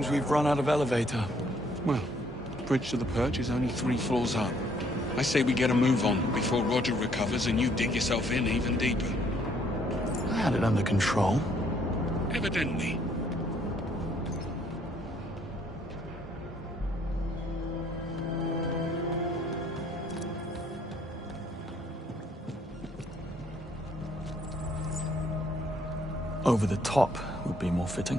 seems we've run out of elevator. Well, bridge to the perch is only 3 floors up. I say we get a move on before Roger recovers and you dig yourself in even deeper. I had it under control. Evidently. Over the top would be more fitting.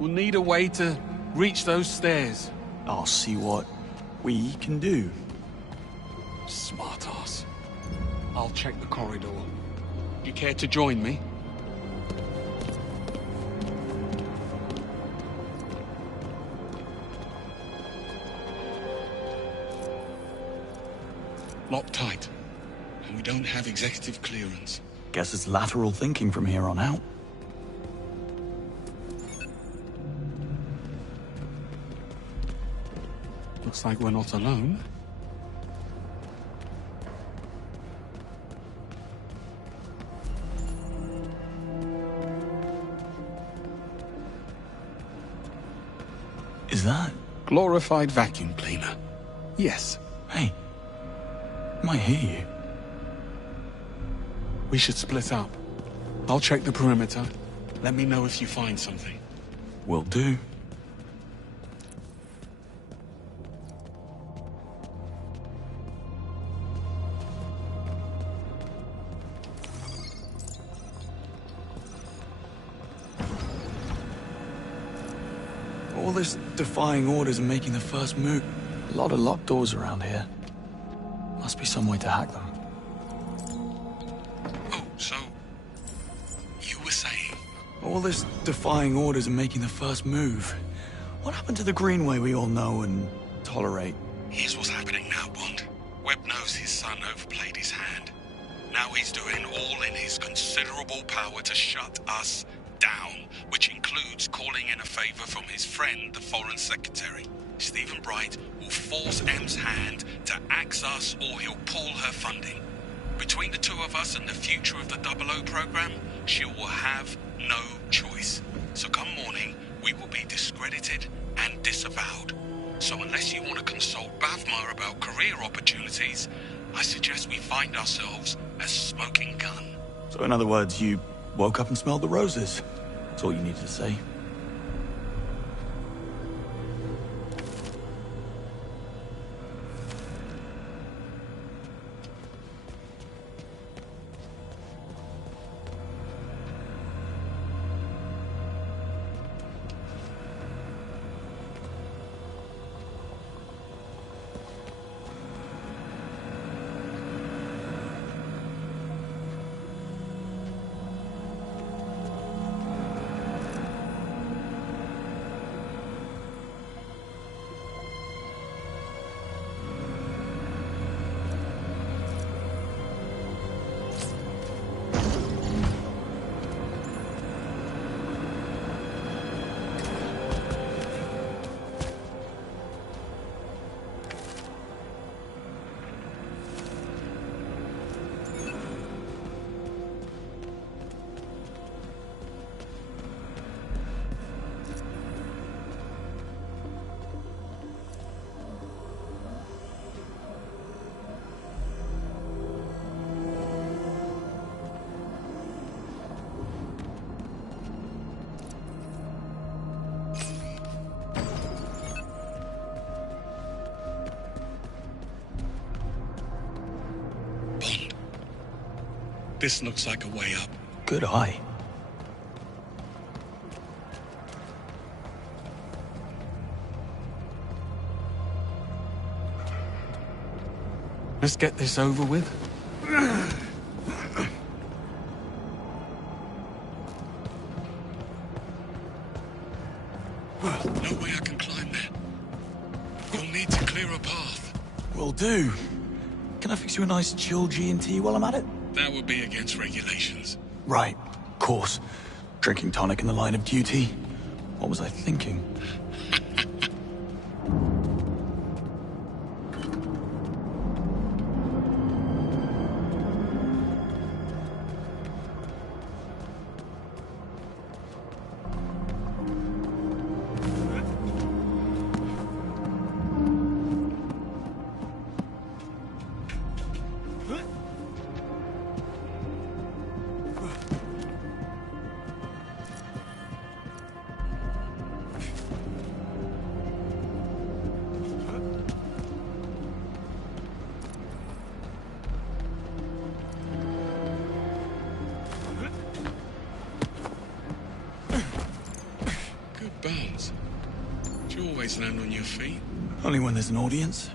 We'll need a way to reach those stairs. I'll see what we can do. Smart ass. I'll check the corridor. You care to join me? Locked tight. And we don't have executive clearance. Guess it's lateral thinking from here on out. Looks like we're not alone. Is that? Glorified vacuum cleaner. Yes. Hey. Might hear you. We should split up. I'll check the perimeter. Let me know if you find something. Will do. All this defying orders and making the first move. A lot of locked doors around here. Must be some way to hack them. Oh, so... you were saying? All this defying orders and making the first move. What happened to the Greenway we all know and tolerate? Here's what's happening now, Bond. Webb knows his son overplayed his hand. Now he's doing all in his considerable power to shut us down, which includes calling in a favor from his friend, the Foreign Secretary. Stephen Bright will force M's hand to axe us or he'll pull her funding. Between the two of us and the future of the 00 program, she will have no choice. So come morning, we will be discredited and disavowed. So unless you want to consult Bavmar about career opportunities, I suggest we find ourselves a smoking gun. So in other words, you woke up and smelled the roses. That's all you needed to say. This looks like a way up. Good eye. Let's get this over with. No way I can climb there. You'll need to clear a path. Will do. Can I fix you a nice chill G&T while I'm at it? That would be against regulations. Right, of course. Drinking tonic in the line of duty. What was I thinking? Bones. Do you always land on your feet? Only when there's an audience.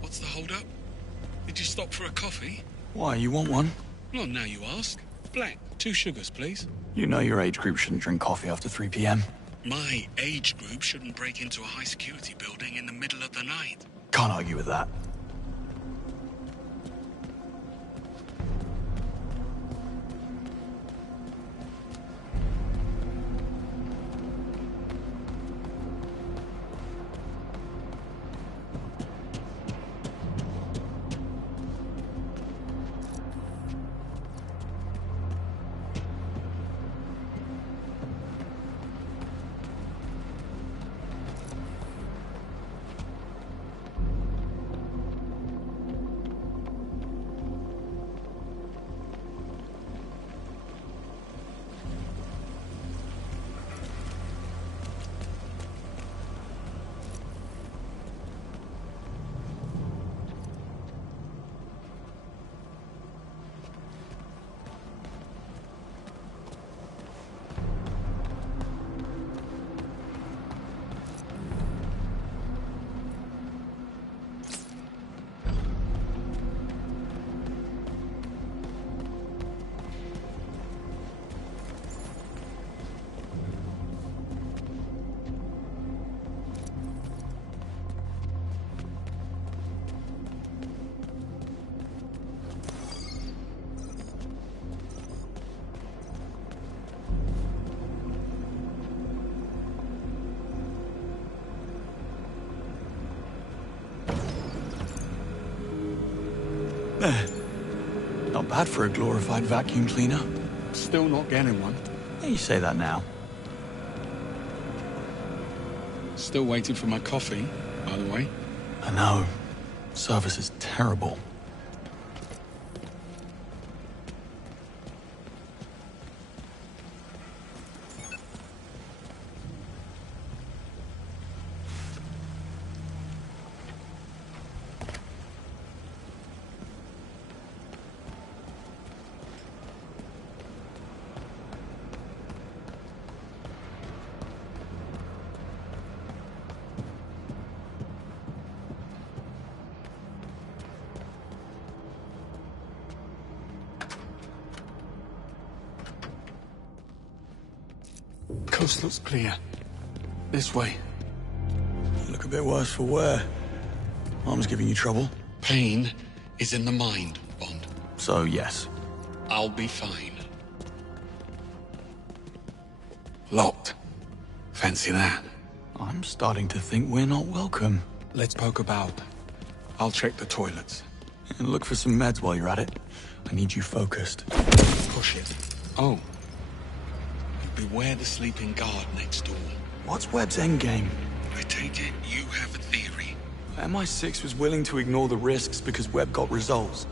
What's the hold-up? Did you stop for a coffee? Why, you want one? Not now you ask. Black, 2 sugars, please. You know your age group shouldn't drink coffee after 3 p.m. My age group shouldn't break into a high-security building in the middle of the night. Can't argue with that. Not bad for a glorified vacuum cleaner. Still not getting one. Yeah, you say that now. Still waiting for my coffee, by the way. I know. Service is terrible. Coast looks clear. This way. You look a bit worse for wear. Mom's giving you trouble? Pain is in the mind, Bond. So, yes. I'll be fine. Locked. Fancy that? I'm starting to think we're not welcome. Let's poke about. I'll check the toilets. And look for some meds while you're at it. I need you focused. Push it. Oh. Beware the sleeping guard next door. What's Webb's endgame? I take it you have a theory. MI6 was willing to ignore the risks because Webb got results.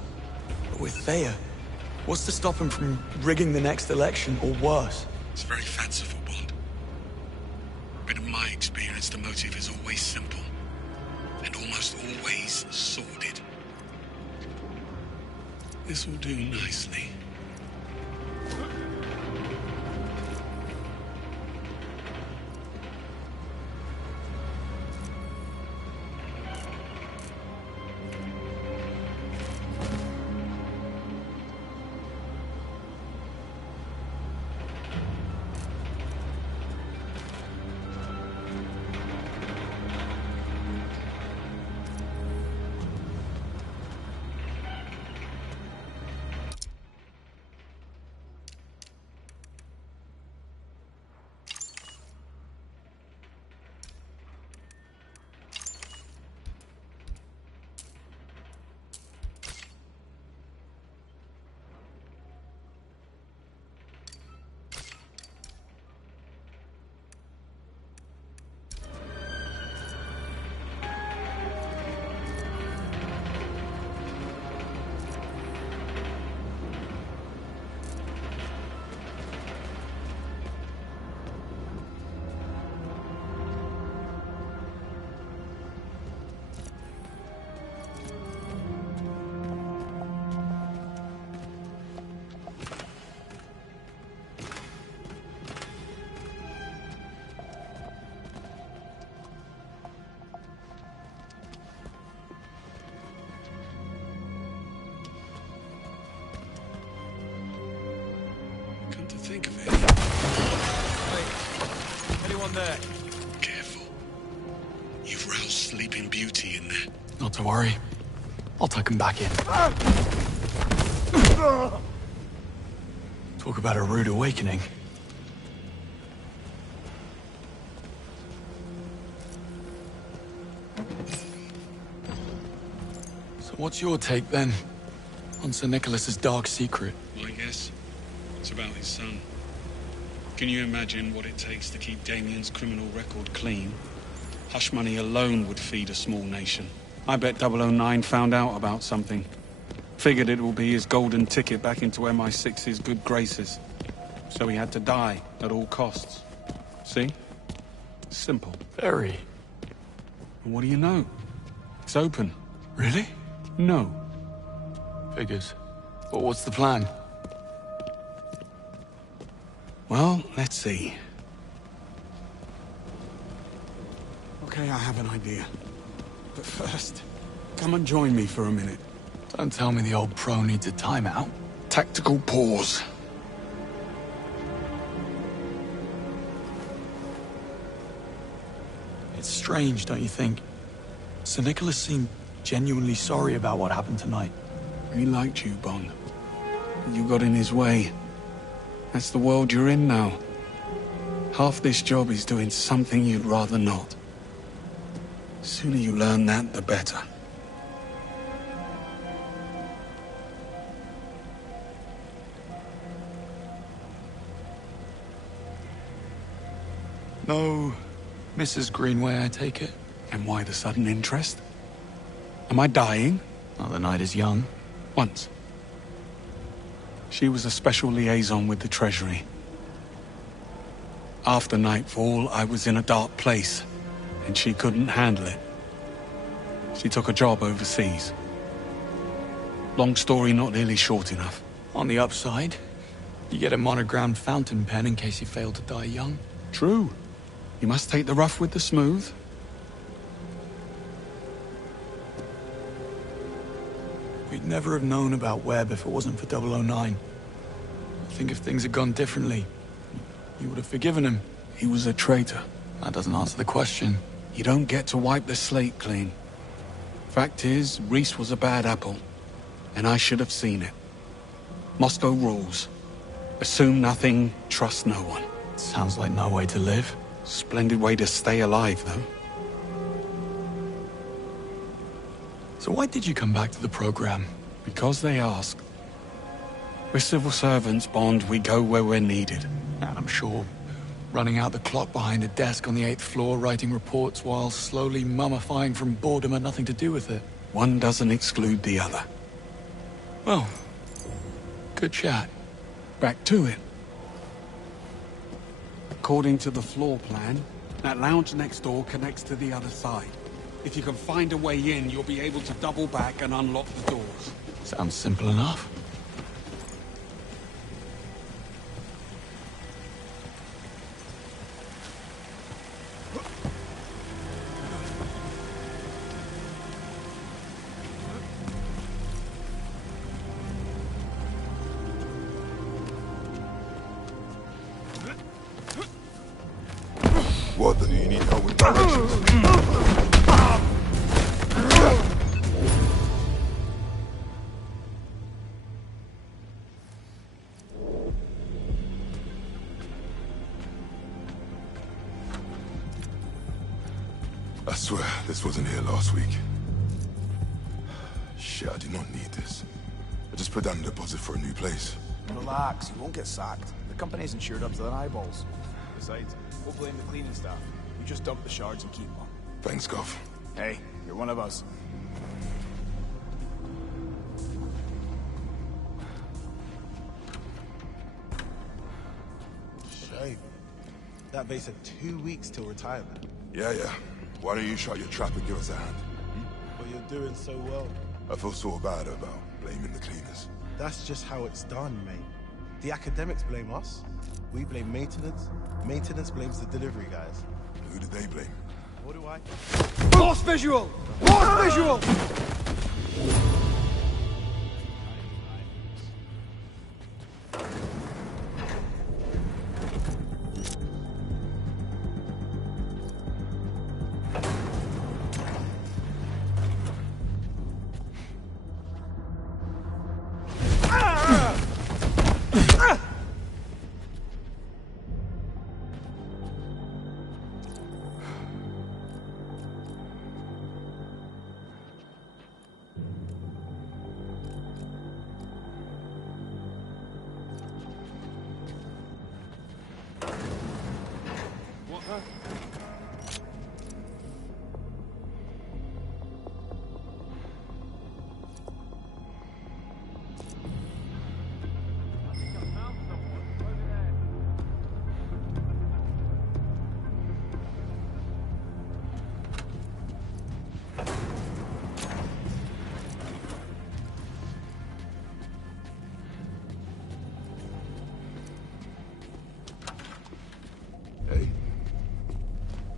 But with Thayer, what's to stop him from rigging the next election or worse? It's very fanciful, Bond. But in my experience, the motive is always simple. And almost always sordid. This will do nicely. anyone there? Careful. You've roused Sleeping Beauty in there. Not to worry. I'll tuck him back in. Talk about a rude awakening. So what's your take, then, on Sir Nicholas's dark secret? I guess it's about his son. Can you imagine what it takes to keep Damien's criminal record clean? Hush money alone would feed a small nation. I bet 009 found out about something. Figured it will be his golden ticket back into MI6's good graces. So he had to die at all costs. See? Simple. Very. And what do you know? It's open. Really? No. Figures. But what's the plan? Well, let's see. Okay, I have an idea. But first, come and join me for a minute. Don't tell me the old pro needs a timeout. Tactical pause. It's strange, don't you think? Sir Nicholas seemed genuinely sorry about what happened tonight. He liked you, Bond. You got in his way. That's the world you're in now. Half this job is doing something you'd rather not. The sooner you learn that, the better. No, Mrs. Greenway, I take it? And why the sudden interest? Am I dying? Oh, the night is young. Once. She was a special liaison with the Treasury. After nightfall, I was in a dark place, and she couldn't handle it. She took a job overseas. Long story, not nearly short enough. On the upside, you get a monogrammed fountain pen in case you fail to die young. True. You must take the rough with the smooth. We'd never have known about Webb if it wasn't for 009. I think if things had gone differently, you would have forgiven him. He was a traitor. That doesn't answer the question. You don't get to wipe the slate clean. Fact is, Reese was a bad apple, and I should have seen it. Moscow rules. Assume nothing, trust no one. Sounds like no way to live. Splendid way to stay alive, though. So why did you come back to the program? Because they asked. We're civil servants, Bond. We go where we're needed. And I'm sure running out the clock behind a desk on the 8th floor, writing reports while slowly mummifying from boredom had nothing to do with it. One doesn't exclude the other. Well, good chat. Back to it. According to the floor plan, that lounge next door connects to the other side. If you can find a way in, you'll be able to double back and unlock the doors. Sounds simple enough. What do you need help with directions? I swear, this wasn't here last week. Shit, I did not need this. I just put down a deposit for a new place. Relax, you won't get sacked. The company's insured up to their eyeballs. Besides, we'll blame the cleaning staff. We just dump the shards and keep them. Thanks, Gov. Hey, you're one of us. Shame. That base had 2 weeks till retirement. Yeah. Why don't you shut your trap and give us a hand? But you're doing so well. I feel so bad about blaming the cleaners. That's just how it's done, mate. The academics blame us. We blame maintenance. Maintenance blames the delivery guys. Who did they blame? What do I? Lost visual! Lost visual!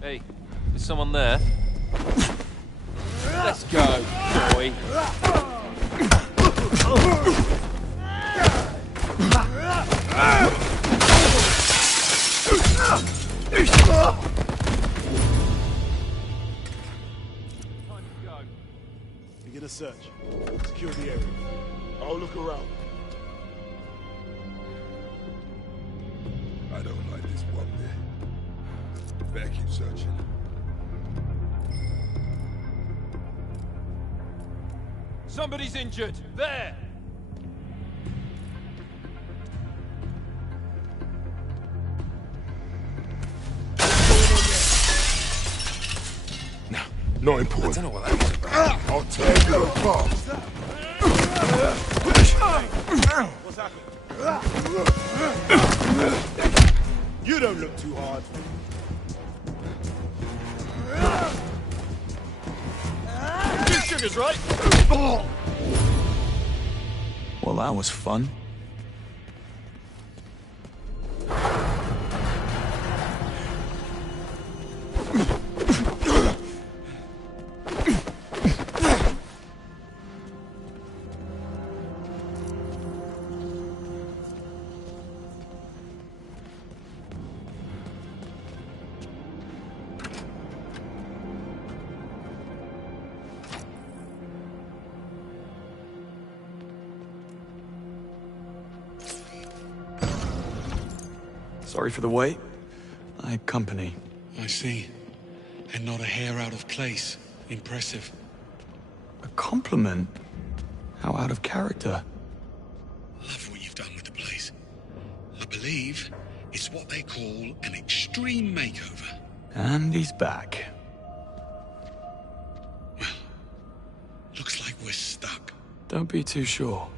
Hey, is someone there? Let's go, boy. Begin a search. Secure the area. I'll look around. I don't like this one bit. Better keep searching. Somebody's injured. There! No, not important. I don't know what that was about. I'll tear you apart. What's happening? You don't look too hard. Two sugars, right? Well, that was fun. Sorry for the wait. I had company. I see. And not a hair out of place. Impressive. A compliment? How out of character. Love what you've done with the place. I believe it's what they call an extreme makeover. And he's back. Well, looks like we're stuck. Don't be too sure.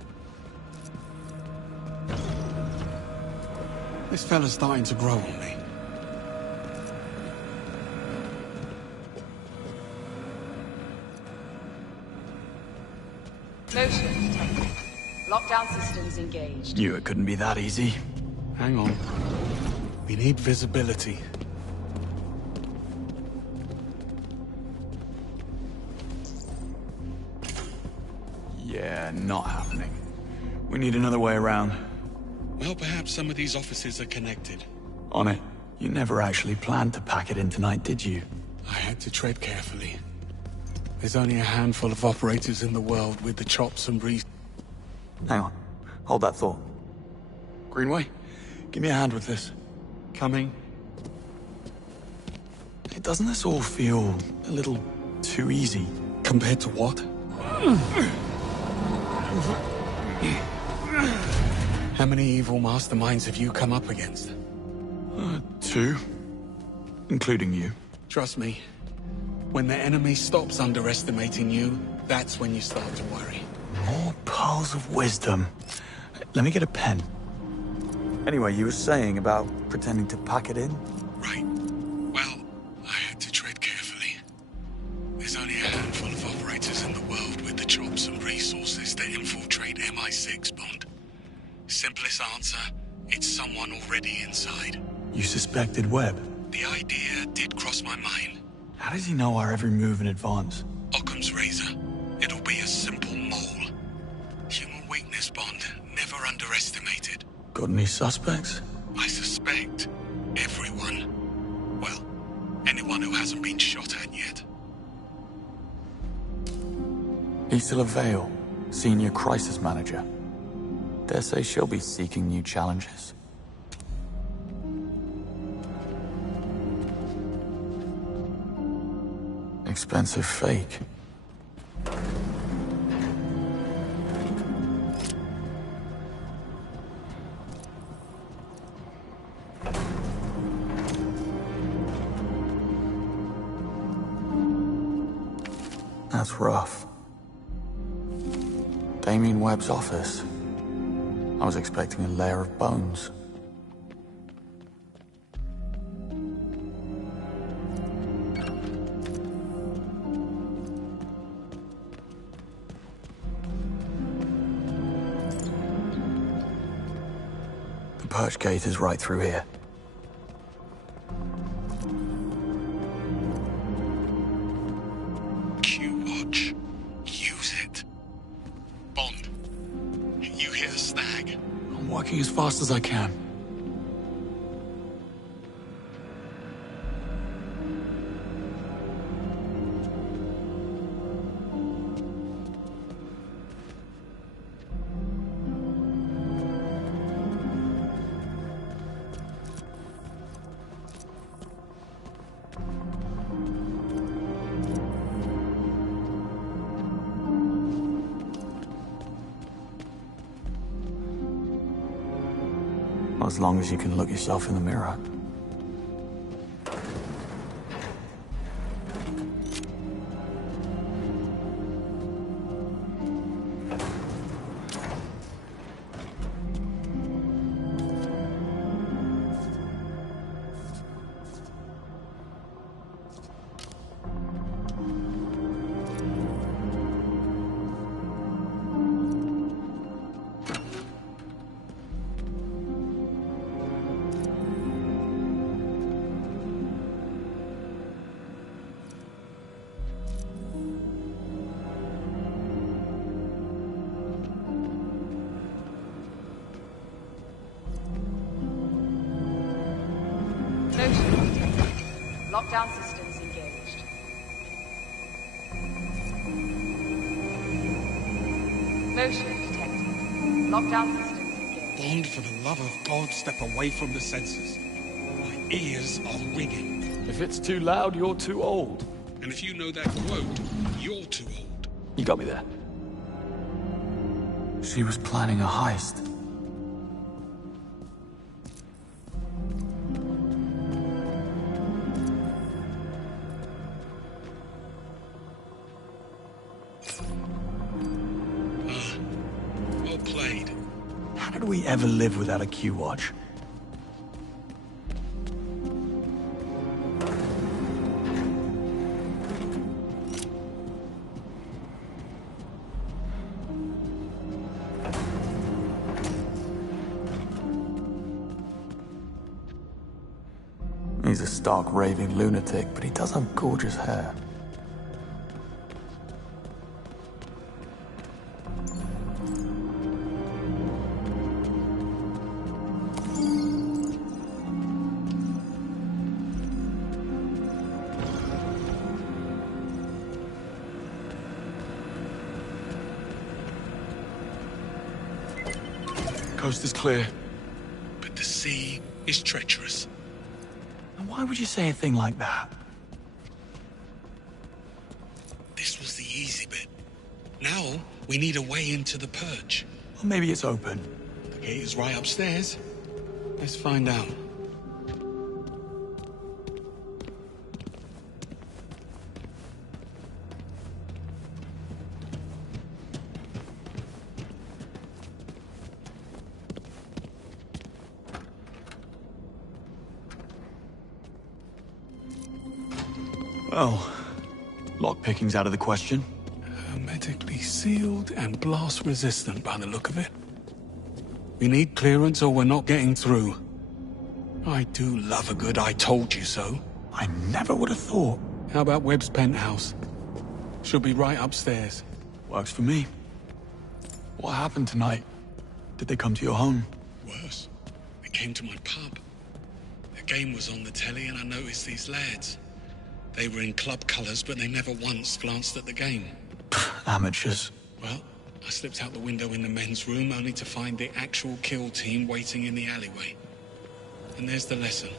This fella's starting to grow on me. Motion detected. Lockdown systems engaged. Knew it couldn't be that easy. Hang on. We need visibility. Yeah, not happening. We need another way around. Well, perhaps some of these offices are connected. On it. You never actually planned to pack it in tonight, did you? I had to tread carefully. There's only a handful of operators in the world with the chops and Hang on. Hold that thought. Greenway, give me a hand with this. coming. Hey, doesn't this all feel a little too easy? Compared to what? How many evil masterminds have you come up against? 2. Including you. Trust me, when the enemy stops underestimating you, that's when you start to worry. More pearls of wisdom. Let me get a pen. Anyway, you were saying about pretending to pack it in? Right. Well, I had to tread carefully. There's only a handful of operators in the world with the chops and resources to infiltrate MI6, Bond. Simplest answer, it's someone already inside. You suspected Webb. The idea did cross my mind. How does he know our every move in advance? Occam's razor. It'll be a simple mole. Human weakness, Bond. Never underestimated. Got any suspects? I suspect everyone. Well, anyone who hasn't been shot at yet. Isla Vale, Senior Crisis Manager. Dare say she'll be seeking new challenges. Expensive fake. That's rough. Damien Webb's office. I was expecting a layer of bones. The perch gate is right through here. Working as fast as I can. As long as you can look yourself in the mirror. Motion detected. Lockdown systems engaged. Motion detected. Lockdown systems engaged. Bond, for the love of God, step away from the sensors. My ears are ringing. If it's too loud, you're too old. And if you know that quote, you're too old. You got me there. She was planning a heist. Well played. How did we ever live without a Q-watch? He's a stark raving lunatic, but he does have gorgeous hair. Coast is clear. But the sea is treacherous. And why would you say a thing like that? This was the easy bit. Now, we need a way into the purge. Well, maybe it's open. The gate is right upstairs. Let's find out. Well, lockpicking's out of the question. Hermetically sealed and blast resistant by the look of it. We need clearance or we're not getting through. I do love a good I told you so. I never would have thought. How about Webb's penthouse? Should be right upstairs. Works for me. What happened tonight? Did they come to your home? Worse, they came to my pub. The game was on the telly and I noticed these lads. They were in club colours, but they never once glanced at the game. Amateurs. Well, I slipped out the window in the men's room only to find the actual kill team waiting in the alleyway. And there's the lesson.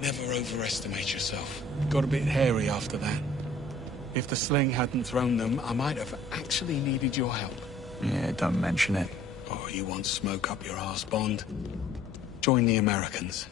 Never overestimate yourself. Got a bit hairy after that. If the sling hadn't thrown them, I might have actually needed your help. Yeah, don't mention it. Oh, you want smoke up your arse, Bond? Join the Americans.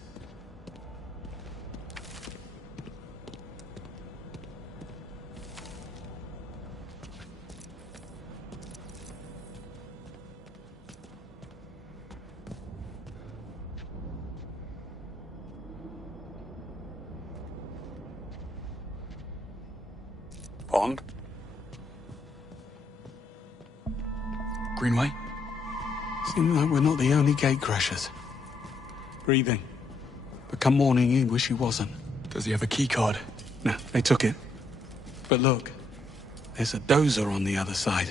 Bond? Greenway? Seems like we're not the only gatecrashers. Breathing. But come morning, he wish he wasn't. Does he have a keycard? No, they took it. But look, there's a dozer on the other side.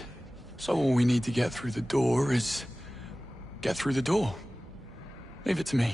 So all we need to get through the door is... get through the door. Leave it to me.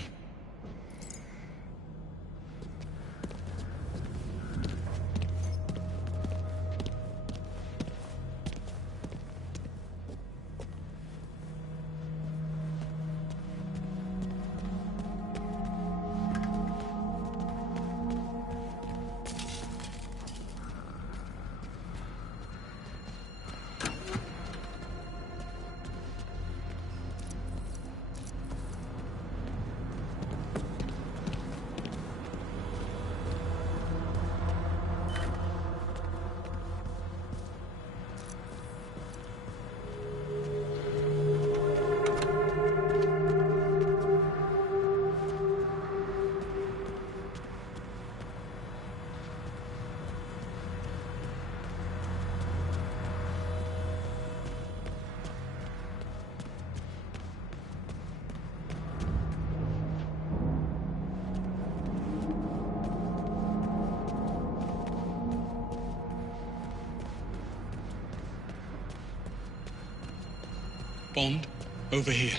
Bond, over here.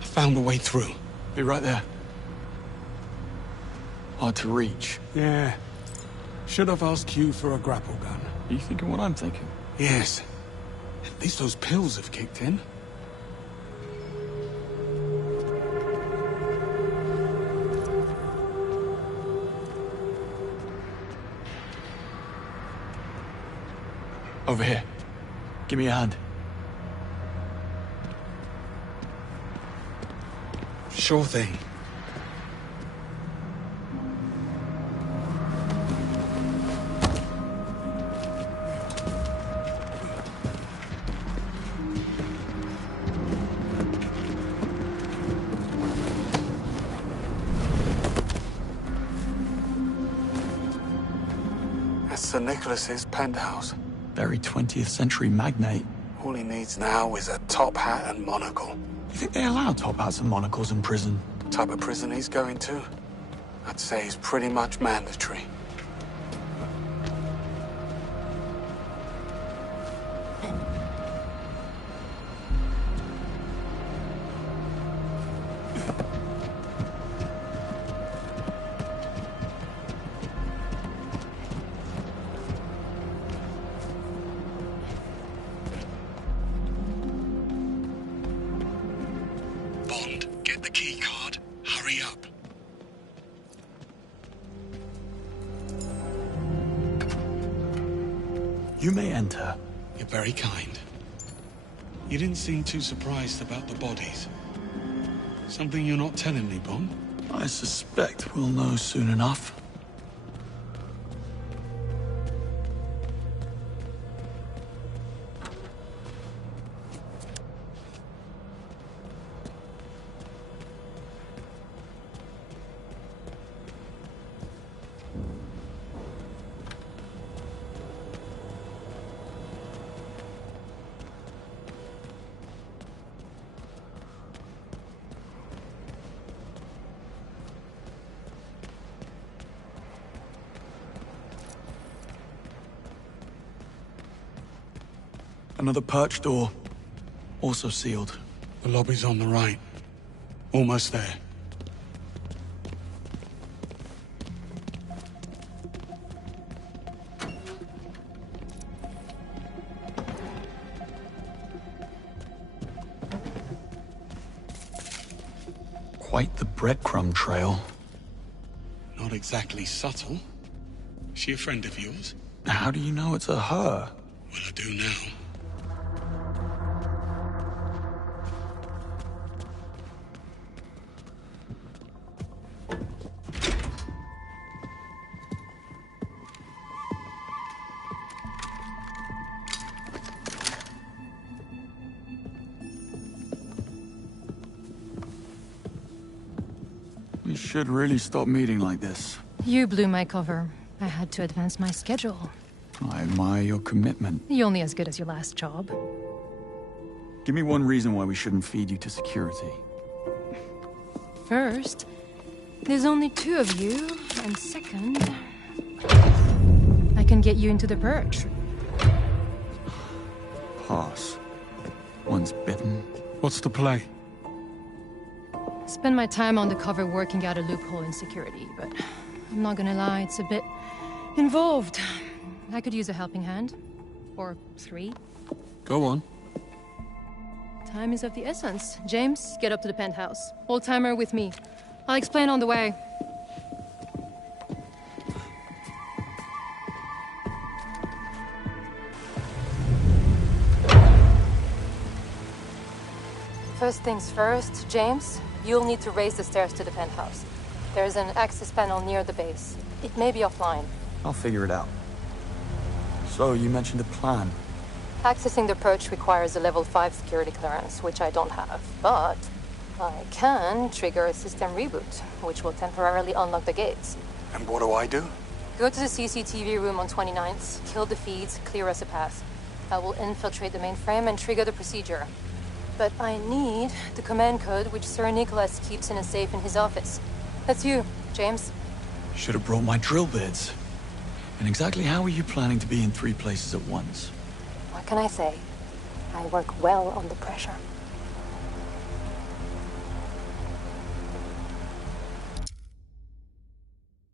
I found a way through. Be right there. Hard to reach. Yeah. Should have asked you for a grapple gun. Are you thinking what I'm thinking? Yes. At least those pills have kicked in. Over here. Give me a hand. Sure thing. That's Sir Nicholas's penthouse. Very 20th century magnate. All he needs now is a top hat and monocle. You think they allow top hats and monocles in prison? Type of prison he's going to? I'd say it's pretty much mandatory. Bond, get the key card. Hurry up. You may enter. You're very kind. You didn't seem too surprised about the bodies. Something you're not telling me, Bond? I suspect we'll know soon enough. Another perch door. Also sealed. The lobby's on the right. Almost there. Quite the breadcrumb trail. Not exactly subtle. Is she a friend of yours? How do you know it's a her? Well, I do now. We should really stop meeting like this. You blew my cover. I had to advance my schedule. I admire your commitment. You're only as good as your last job. Give me one reason why we shouldn't feed you to security. First, there's only 2 of you, and second, I can get you into the perch. Pass. Once bitten. What's the play? spend my time on the cover working out a loophole in security, but I'm not gonna lie, it's a bit involved. I could use a helping hand. Or 3. Go on. Time is of the essence. James, get up to the penthouse. Old-timer with me. I'll explain on the way. First things first, James, you'll need to raise the stairs to the penthouse. There's an access panel near the base. It may be offline. I'll figure it out. So, you mentioned a plan. Accessing the approach requires a level 5 security clearance, which I don't have. But I can trigger a system reboot, which will temporarily unlock the gates. And what do I do? Go to the CCTV room on 29th, kill the feeds, clear us a path. I will infiltrate the mainframe and trigger the procedure. But I need the command code which Sir Nicholas keeps in a safe in his office. That's you, James. Should have brought my drill bits. And exactly how are you planning to be in 3 places at once? What can I say? I work well under pressure.